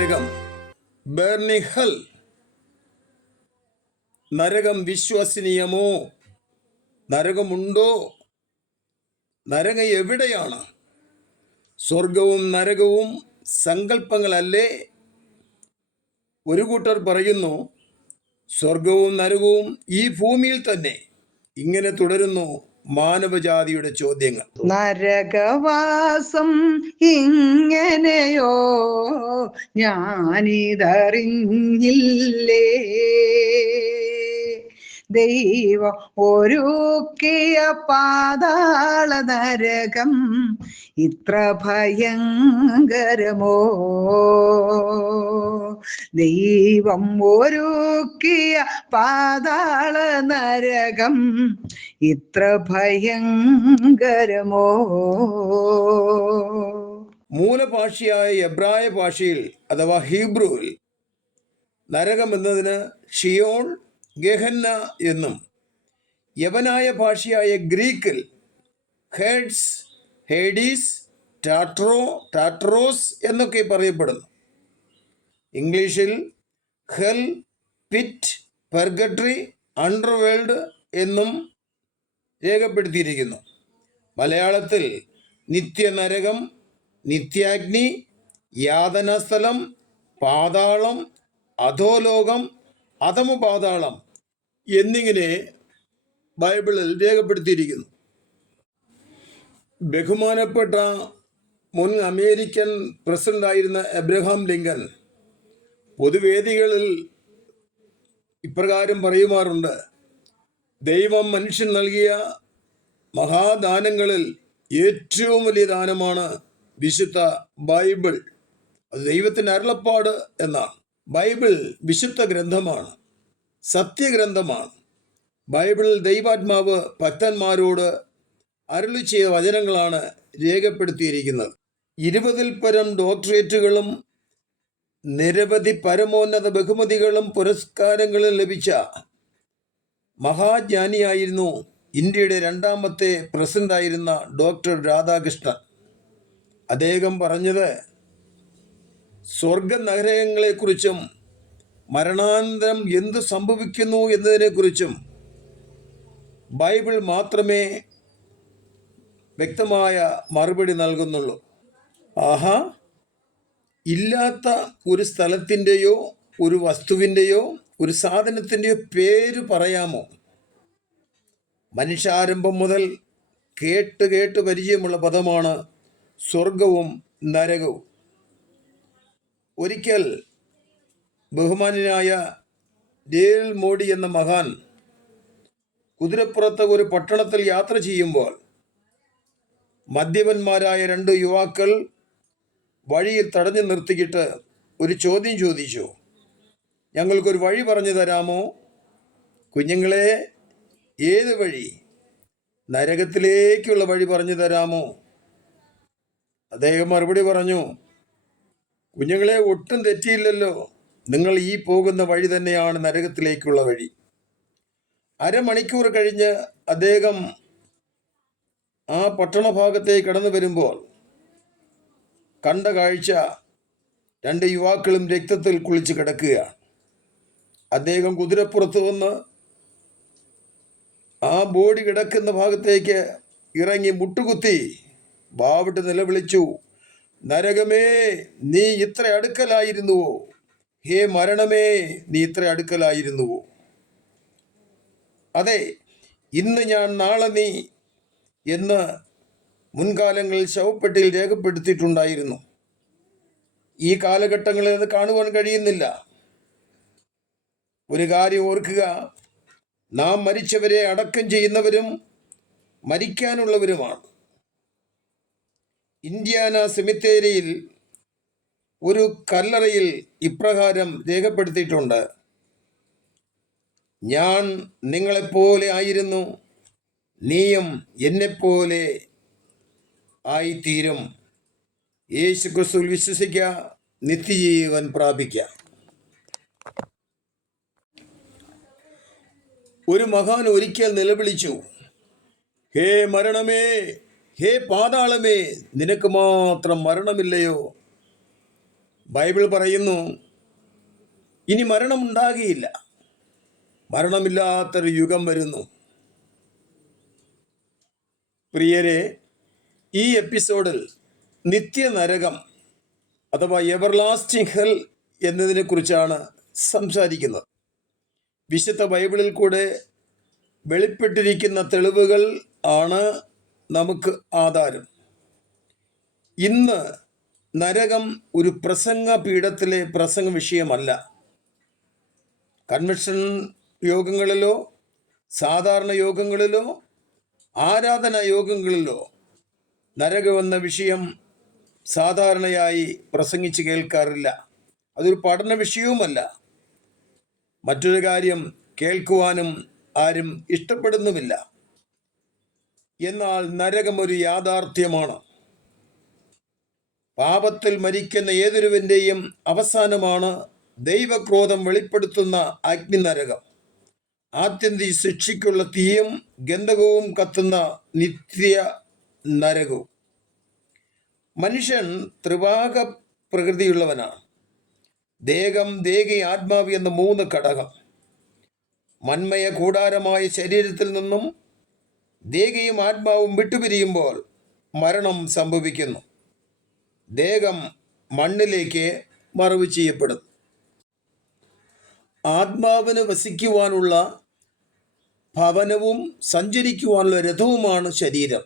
നരകം, burning hell. നരകം വിശ്വസനീയമോ? നരകമുണ്ടോ? നരകം എവിടെയാണ്? സ്വർഗവും നരകവും സങ്കല്പങ്ങളല്ലേ? ഒരു കൂട്ടർ പറയുന്നു സ്വർഗവും നരകവും ഈ ഭൂമിയിൽ തന്നെ. ഇങ്ങനെ തുടരുന്നു മാനവജാതിയുടെ ചോദ്യങ്ങൾ. നരകവാസം ഇങ്ങനെയോ ഞാനിതറിഞ്ഞില്ലേ, ദൈവം ഒരുക്കിയ പാതാള നരകം ഇത്ര ഭയങ്കരമോ, ദൈവം ഒരുക്കിയ പാതാള നരകം ഇത്ര ഭയങ്കരമോ. മൂലഭാഷയായ എബ്രായ ഭാഷയിൽ അഥവാ ഹീബ്രുവിൽ നരകം എന്നതിന് ഷിയോൺ, ഗെഹന്ന എന്നും യവനായ ഭാഷയായ ഗ്രീക്കിൽ ഹേഡ്സ്, ഹേഡീസ്, ടാട്രോസ് എന്നൊക്കെ പറയപ്പെടുന്നു. ഇംഗ്ലീഷിൽ ഹെൽ, പിറ്റ്, പെർഗട്രി, അണ്ടർവേൾഡ് എന്നും രേഖപ്പെടുത്തിയിരിക്കുന്നു. മലയാളത്തിൽ നിത്യനരകം, നിത്യാഗ്നി, യാതനാസ്ഥലം, പാതാളം, അധോലോകം, അധമപാതാളം എന്നിങ്ങനെ ബൈബിളിൽ രേഖപ്പെടുത്തിയിരിക്കുന്നു. ബഹുമാനപ്പെട്ട മുൻ അമേരിക്കൻ പ്രസിഡന്റായിരുന്ന എബ്രഹാം ലിങ്കൻ പൊതുവേദികളിൽ ഇപ്രകാരം പറയുമാറുണ്ട്: ദൈവം മനുഷ്യൻ നൽകിയ മഹാദാനങ്ങളിൽ ഏറ്റവും വലിയ ദാനമാണ് വിശുദ്ധ ബൈബിൾ. അത് ദൈവത്തിൻ്റെ അരുളപ്പാട് എന്നാണ്. ബൈബിൾ വിശുദ്ധ ഗ്രന്ഥമാണ്, സത്യഗ്രന്ഥമാണ്. ബൈബിളിൽ ദൈവാത്മാവ് ഭക്തന്മാരോട് അരുളി ചെയ്ത വചനങ്ങളാണ് രേഖപ്പെടുത്തിയിരിക്കുന്നത്. 20-ൽ പരം ഡോക്ടറേറ്റുകളും നിരവധി പരമോന്നത ബഹുമതികളും പുരസ്കാരങ്ങളും ലഭിച്ച മഹാജ്ഞാനിയായിരുന്നു ഇന്ത്യയുടെ 2ാമത്തെ പ്രസിഡന്റായിരുന്ന ഡോക്ടർ രാധാകൃഷ്ണൻ. അദ്ദേഹം പറഞ്ഞത് സ്വർഗ നരകങ്ങളെക്കുറിച്ചും മരണാനന്തരം എന്തു സംഭവിക്കുന്നു എന്നതിനെക്കുറിച്ചും ബൈബിൾ മാത്രമേ വ്യക്തമായ മറുപടി നൽകുന്നുള്ളൂ. ആഹാ, ഇല്ലാത്ത ഒരു സ്ഥലത്തിൻ്റെയോ ഒരു വസ്തുവിൻ്റെയോ ഒരു സാധനത്തിൻ്റെയോ പേര് പറയാമോ? മനുഷ്യാരംഭം മുതൽ കേട്ട് പരിചയമുള്ള പദമാണ് സ്വർഗവും നരകവും. ഒരിക്കൽ ബഹുമാന്യനായ ഡേൽ മോഡി എന്ന മഹാൻ കുതിരപ്പുറത്ത് ഒരു പട്ടണത്തിൽ യാത്ര ചെയ്യുമ്പോൾ മദ്യപന്മാരായ 2 യുവാക്കൾ വഴിയിൽ തടഞ്ഞു നിർത്തിയിട്ട് ഒരു ചോദ്യം ചോദിച്ചു: ഞങ്ങൾക്കൊരു വഴി പറഞ്ഞു തരാമോ? കുഞ്ഞുങ്ങളെ, ഏത് വഴി? നരകത്തിലേക്കുള്ള വഴി പറഞ്ഞു തരാമോ? അദ്ദേഹം മറുപടി പറഞ്ഞു: കുഞ്ഞുങ്ങളെ, ഒട്ടും തെറ്റിയില്ലല്ലോ, നിങ്ങൾ ഈ പോകുന്ന വഴി തന്നെയാണ് നരകത്തിലേക്കുള്ള വഴി. അരമണിക്കൂർ കഴിഞ്ഞ് അദ്ദേഹം ആ പട്ടണഭാഗത്തേക്ക് കടന്നു വരുമ്പോൾ കണ്ട കാഴ്ച 2 യുവാക്കളും രക്തത്തിൽ കുളിച്ച് കിടക്കുകയാണ്. അദ്ദേഹം കുതിരപ്പുറത്ത് വന്ന് ആ ബോഡി കിടക്കുന്ന ഭാഗത്തേക്ക് ഇറങ്ങി മുട്ടുകുത്തി വാവിട്ട് നിലവിളിച്ചു: നരകമേ, നീ ഇത്ര അടുക്കലായിരുന്നുവോ? ഹേ മരണമേ, നീ ഇത്ര അടുക്കലായിരുന്നുവോ? അതെ, ഇന്ന് ഞാൻ നാളെ നീ എന്ന് മുൻകാലങ്ങളിൽ ശവപ്പെട്ടിയിൽ രേഖപ്പെടുത്തിയിട്ടുണ്ടായിരുന്നു. ഈ കാലഘട്ടങ്ങളിൽ അത് കാണുവാൻ കഴിയുന്നില്ല. ഒരു കാര്യം ഓർക്കുക, നാം മരിച്ചവരെ അടക്കം ചെയ്യുന്നവരും മരിക്കാനുള്ളവരുമാണ്. ഇന്ത്യാന സെമിത്തേരിയിൽ ഒരു കല്ലറയിൽ ഇപ്രകാരം രേഖപ്പെടുത്തിയിട്ടുണ്ട്: ഞാൻ നിങ്ങളെപ്പോലെ ആയിരുന്നു, നീയും എന്നെപ്പോലെ ആയിത്തീരും. യേശു ക്രിസ്തുവിൽ വിശ്വസിക്കുക, നിത്യജീവൻ പ്രാപിക്കുക. ഒരു മഹാൻ ഒരിക്കൽ നിലവിളിച്ചു: ഹേ മരണമേ, ഹേ പാതാളമേ, നിനക്ക് മാത്രം മരണമില്ലയോ? ബൈബിൾ പറയുന്നു, ഇനി മരണമുണ്ടാകുകയില്ല, മരണമില്ലാത്തൊരു യുഗം വരുന്നു. പ്രിയരെ, ഈ എപ്പിസോഡിൽ നിത്യനരകം അഥവാ എവർലാസ്റ്റിംഗ് ഹെൽ എന്നതിനെക്കുറിച്ചാണ് സംസാരിക്കുന്നത്. വിശുദ്ധ ബൈബിളിൽ കൂടെ വെളിപ്പെട്ടിരിക്കുന്ന തെളിവുകൾ ആണ് നമുക്ക് ആധാരം. ഇന്ന് നരകം ഒരു പ്രസംഗ പീഠത്തിലെ പ്രസംഗ വിഷയമല്ല. കൺവെൻഷൻ യോഗങ്ങളിലോ സാധാരണ യോഗങ്ങളിലോ ആരാധനാ യോഗങ്ങളിലോ നരകമെന്ന വിഷയം സാധാരണയായി പ്രസംഗിച്ച് കേൾക്കാറില്ല. അതൊരു പഠന വിഷയവുമല്ല. മറ്റൊരു കാര്യം, കേൾക്കുവാനും ആരും ഇഷ്ടപ്പെടുന്നുമില്ല. എന്നാൽ നരകം ഒരു യാഥാർത്ഥ്യമാണ്. പാപത്തിൽ മരിക്കുന്ന ഏതൊരുവൻ്റെയും അവസാനമാണ് ദൈവക്രോധം വെളിപ്പെടുത്തുന്ന അഗ്നിനരകം. ആത്യന്തിക ശിക്ഷയ്ക്കുള്ള തീയും ഗന്ധകവും കത്തുന്ന നിത്യ നരകവും. മനുഷ്യൻ ത്രിഭാഗ പ്രകൃതിയുള്ളവനാണ്. ദേഹം, ദേഹി, ആത്മാവ് എന്ന 3 ഘടകം. മന്മയ കൂടാരമായ ശരീരത്തിൽ നിന്നും ദേഹിയും ആത്മാവും വിട്ടുപിരിയുമ്പോൾ മരണം സംഭവിക്കുന്നു. ദേഹം മണ്ണിലേക്ക് മറവ് ചെയ്യപ്പെടും. ആത്മാവിന് വസിക്കുവാനുള്ള ഭവനവും സഞ്ചരിക്കുവാനുള്ള രഥവുമാണ് ശരീരം.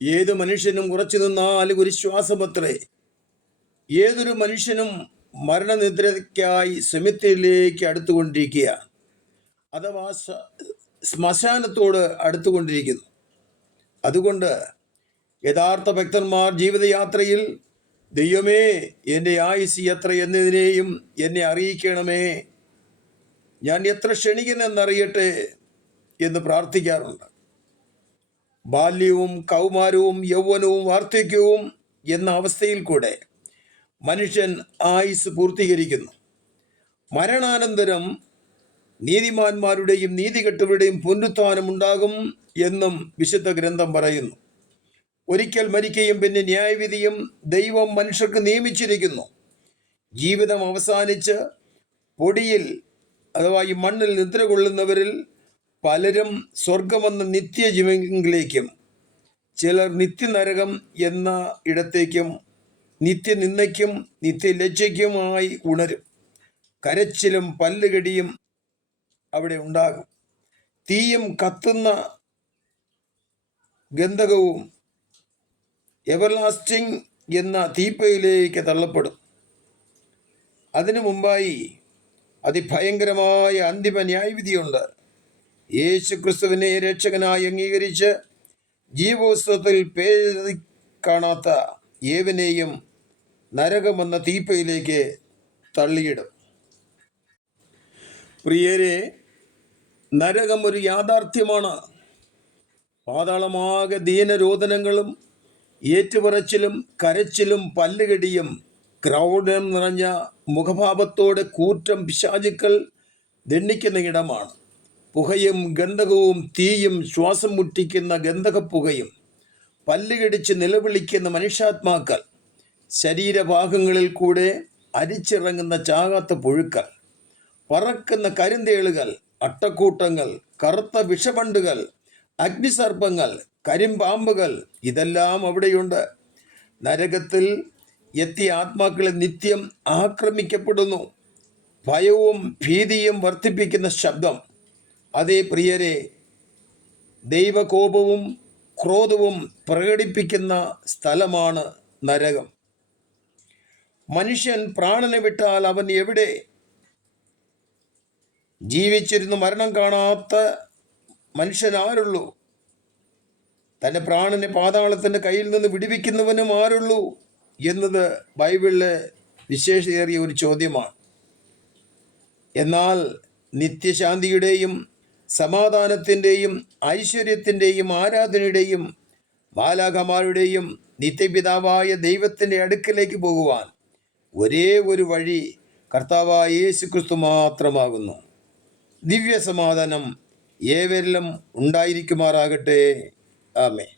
ഏത് മനുഷ്യനും ഉറച്ചു നിന്നാൽ ഒരു ശ്വാസമത്രേ. ഏതൊരു മനുഷ്യനും മരണനിദ്രയ്ക്കായി സെമിത്തേരിയിലേക്ക് അടുത്തുകൊണ്ടിരിക്കുകയാണ്, അഥവാ ശ്മശാനത്തോട് അടുത്തുകൊണ്ടിരിക്കുന്നു. അതുകൊണ്ട് യഥാർത്ഥ ഭക്തന്മാർ ജീവിതയാത്രയിൽ ദൈവമേ എൻ്റെ ആയുസ് എത്ര എന്നതിനെയും എന്നെ അറിയിക്കണമേ, ഞാൻ എത്ര ക്ഷണികനെന്നറിയട്ടെ എന്ന് പ്രാർത്ഥിക്കാറുണ്ട്. ബാല്യവും കൗമാരവും യൗവനവും വാർദ്ധക്യവും എന്ന അവസ്ഥയിൽ കൂടെ മനുഷ്യൻ ആയുസ് പൂർത്തീകരിക്കുന്നു. മരണാനന്തരം നീതിമാന്മാരുടെയും നീതികെട്ടവരുടെയും പുനരുത്ഥാനം ഉണ്ടാകും എന്നും വിശുദ്ധ ഗ്രന്ഥം പറയുന്നു. ഒരിക്കൽ മരിക്കുകയും പിന്നെ ന്യായവിധിയും ദൈവം മനുഷ്യർക്ക് നിയമിച്ചിരിക്കുന്നു. ജീവിതം അവസാനിച്ച് പൊടിയിൽ അഥവാ ഈ മണ്ണിൽ നിദ്ര കൊള്ളുന്നവരിൽ പലരും സ്വർഗമെന്ന നിത്യജീവനിലേക്കും ചിലർ നിത്യനരകം എന്ന ഇടത്തേക്കും നിത്യനിന്ദയ്ക്കും നിത്യലജ്ജയ്ക്കുമായി ഉണരും. കരച്ചിലും പല്ലുകടിയും അവിടെ ഉണ്ടാകും. തീയും കത്തുന്ന ഗന്ധകവും എവർലാസ്റ്റിംഗ് എന്ന തീപ്പയിലേക്ക് തള്ളപ്പെടും. അതിനു മുമ്പായി അതിഭയങ്കരമായ അന്തിമ ന്യായവിധിയുണ്ട്. യേശു ക്രിസ്തുവിനെ രക്ഷകനായി അംഗീകരിച്ച് ജീവോത്സവത്തിൽ പേര് കാണാത്ത ഏവനെയും നരകമെന്ന തീപ്പയിലേക്ക് തള്ളിയിടും. പ്രിയരെ, നരകം ഒരു യാഥാർത്ഥ്യമാണ്. പാതാളമാകെ ദീനരോദനങ്ങളും ഏറ്റുപറച്ചിലും കരച്ചിലും പല്ലുകടിയും ക്രൗഡം നിറഞ്ഞ മുഖഭാവത്തോടെ കൂറ്റം പിശാചുക്കൾ ദണ്ഡിക്കുന്ന ഇടമാണ്. പുകയും ഗന്ധകവും തീയും ശ്വാസം മുട്ടിക്കുന്ന ഗന്ധകപ്പുകയും പല്ലുകടിച്ച് നിലവിളിക്കുന്ന മനുഷ്യാത്മാക്കൾ, ശരീരഭാഗങ്ങളിൽ കൂടെ അരിച്ചിറങ്ങുന്ന ചാകാത്ത പുഴുക്കൾ, പറക്കുന്ന കരിന്തേളുകൾ, അട്ടക്കൂട്ടങ്ങൾ, കറുത്ത വിഷപണ്ടുകൾ, അഗ്നിസർപ്പങ്ങൾ, കരിമ്പാമ്പുകൾ ഇതെല്ലാം അവിടെയുണ്ട്. നരകത്തിൽ എത്തിയ ആത്മാക്കളെ നിത്യം ആക്രമിക്കപ്പെടുന്നു. ഭയവും ഭീതിയും വർദ്ധിപ്പിക്കുന്ന ശബ്ദം. അതേ പ്രിയരെ, ദൈവകോപവും ക്രോധവും പ്രകടിപ്പിക്കുന്ന സ്ഥലമാണ് നരകം. മനുഷ്യൻ പ്രാണനെ വിട്ടാൽ അവൻ എവിടെ? ജീവിച്ചിരുന്ന് മരണം കാണാത്ത മനുഷ്യൻ ആരുള്ളൂ? തൻ്റെ പ്രാണനെ പാതാളത്തിൻ്റെ കയ്യിൽ നിന്ന് വിടുവിക്കുന്നവനും ആരുള്ളൂ എന്നത് ബൈബിളിലെ വിശേഷേറിയ ഒരു ചോദ്യമാണ്. എന്നാൽ നിത്യശാന്തിയുടെയും സമാധാനത്തിൻ്റെയും ഐശ്വര്യത്തിൻ്റെയും ആരാധനയുടെയും മാലാഖമാരുടെയും നിത്യപിതാവായ ദൈവത്തിൻ്റെ അടുക്കലേക്ക് പോകുവാൻ ഒരേ ഒരു വഴി കർത്താവായ യേശു ക്രിസ്തു മാത്രമാകുന്നു. ദിവ്യ സമാധാനം ഏവരിലും ഉണ്ടായിരിക്കുമാറാകട്ടെ. ആമേൻ.